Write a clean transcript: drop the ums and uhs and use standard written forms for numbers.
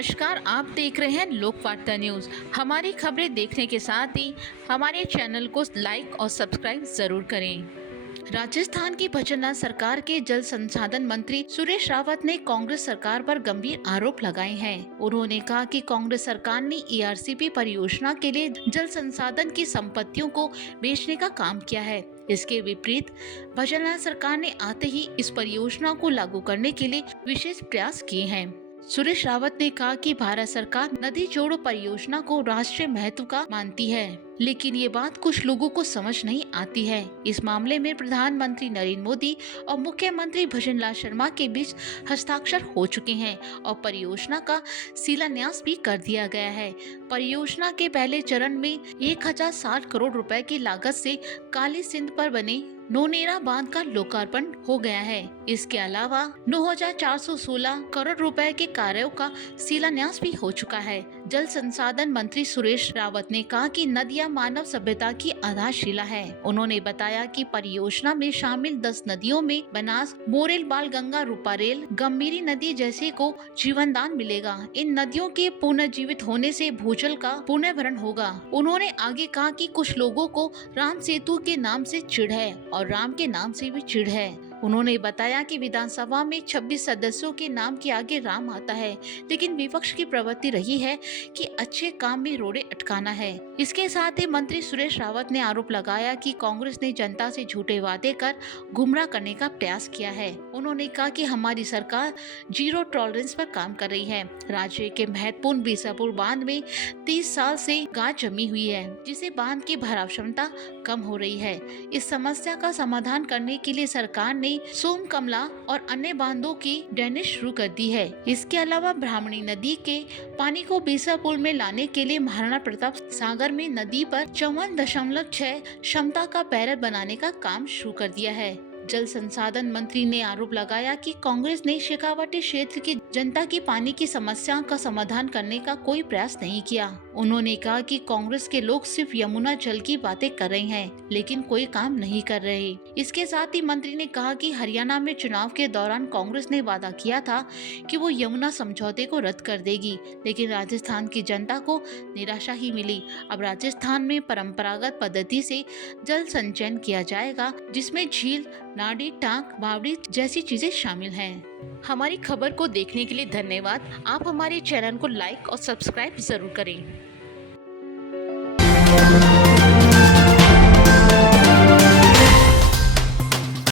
नमस्कार, आप देख रहे हैं लोकवार्ता न्यूज। हमारी खबरें देखने के साथ ही हमारे चैनल को लाइक और सब्सक्राइब जरूर करें। राजस्थान की भजनलाल सरकार के जल संसाधन मंत्री सुरेश रावत ने कांग्रेस सरकार पर गंभीर आरोप लगाए हैं। उन्होंने कहा कि कांग्रेस सरकार ने ईआरसीपी परियोजना के लिए जल संसाधन की संपत्तियों को बेचने का काम किया है। इसके विपरीत भजनलाल सरकार ने आते ही इस परियोजना को लागू करने के लिए विशेष प्रयास किए हैं। सुरेश रावत ने कहा कि भारत सरकार नदी जोड़ो परियोजना को राष्ट्रीय महत्व का मानती है, लेकिन ये बात कुछ लोगों को समझ नहीं आती है। इस मामले में प्रधानमंत्री नरेंद्र मोदी और मुख्यमंत्री भजनलाल शर्मा के बीच हस्ताक्षर हो चुके हैं और परियोजना का शिलान्यास भी कर दिया गया है। परियोजना के पहले चरण में 1060 करोड़ रुपए की लागत से काली सिंध पर बने नौनेरा बांध का लोकार्पण हो गया है। इसके अलावा 9416 करोड़ रुपए के कार्यों का शिलान्यास भी हो चुका है। जल संसाधन मंत्री सुरेश रावत ने कहा कि नदियां मानव सभ्यता की आधारशिला है। उन्होंने बताया कि परियोजना में शामिल 10 नदियों में बनास, मोरेल, बालगंगा, रूपारेल, गंभीरी नदी जैसे को जीवन दान मिलेगा। इन नदियों के पुनर्जीवित होने से भूजल का पुनर्भरण होगा। उन्होंने आगे कहा कि कुछ लोगों को राम सेतु के नाम से चिढ़ है और राम के नाम से भी चिढ़ है। उन्होंने बताया कि विधानसभा में 26 सदस्यों के नाम के आगे राम आता है, लेकिन विपक्ष की प्रवृत्ति रही है कि अच्छे काम में रोड़े अटकाना है। इसके साथ ही मंत्री सुरेश रावत ने आरोप लगाया कि कांग्रेस ने जनता से झूठे वादे कर गुमराह करने का प्रयास किया है। उन्होंने कहा कि हमारी सरकार जीरो टॉलरेंस पर काम कर रही है। राज्य के महत्वपूर्ण बीसापुर बांध में 30 साल से गाद जमी हुई है, जिसे बांध की भराव क्षमता कम हो रही है। इस समस्या का समाधान करने के लिए सरकार ने सोम, कमला और अन्य बांधों की ड्रेनेज शुरू कर दी है। इसके अलावा ब्राह्मणी नदी के पानी को बीसापुर में लाने के लिए महाराणा प्रताप सागर में नदी पर 54.6 क्षमता का बैरल बनाने का काम शुरू कर दिया है। जल संसाधन मंत्री ने आरोप लगाया कि कांग्रेस ने शेखावाटी क्षेत्र की जनता की पानी की समस्या का समाधान करने का कोई प्रयास नहीं किया। उन्होंने कहा कि कांग्रेस के लोग सिर्फ यमुना जल की बातें कर रहे हैं, लेकिन कोई काम नहीं कर रहे। इसके साथ ही मंत्री ने कहा कि हरियाणा में चुनाव के दौरान कांग्रेस ने वादा किया था कि वो यमुना समझौते को रद्द कर देगी, लेकिन राजस्थान की जनता को निराशा ही मिली। अब राजस्थान में परंपरागत पद्धति से जल संचयन किया जाएगा, जिसमें झील, नाडी, टांक, बावड़ी जैसी चीजें शामिल हैं। हमारी खबर को देखने के लिए धन्यवाद। आप हमारे चैनल को लाइक और सब्सक्राइब जरूर करें।